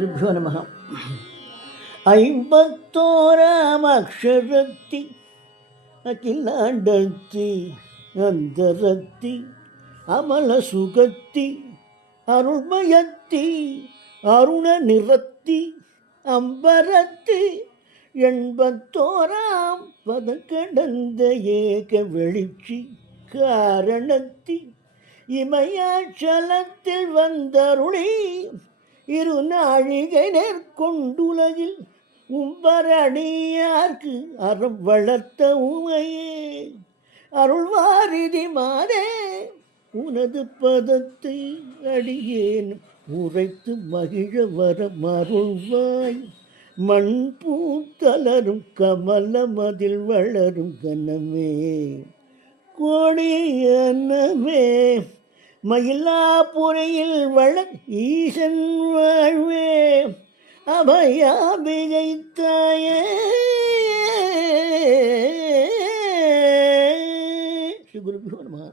குருபியோ நமः. 51ஆம் அக்ஷரத்தி அகிலாண்டத்தி அந்தரத்தி அமல சுகத்தி அருள்மயத்தி அருண நிறத்தி அம்பரத்தி 81ஆம் பத கடந்த ஏக வெளிச்சி காரணத்தி இமயாச்சலத்தில் வந்தருளி இரு நாழிகை நேர்கொண்டுலகில் உம்பரணியார்க்கு அறம் வளர்த்த உமையே அருள்வாரிதி மாதே உனது பதத்தை அடியேன் உரைத்து மகிழ வர மருள்வாய். மண் பூத்தலரும் கமலமதில் வளரும் கனமே கோடியனமே மயிலாப்புறையில் வளர் ஈசன் வாழ்வே அபயாபிகை தாயே. ஸ்ரீ குருபியோ நமः.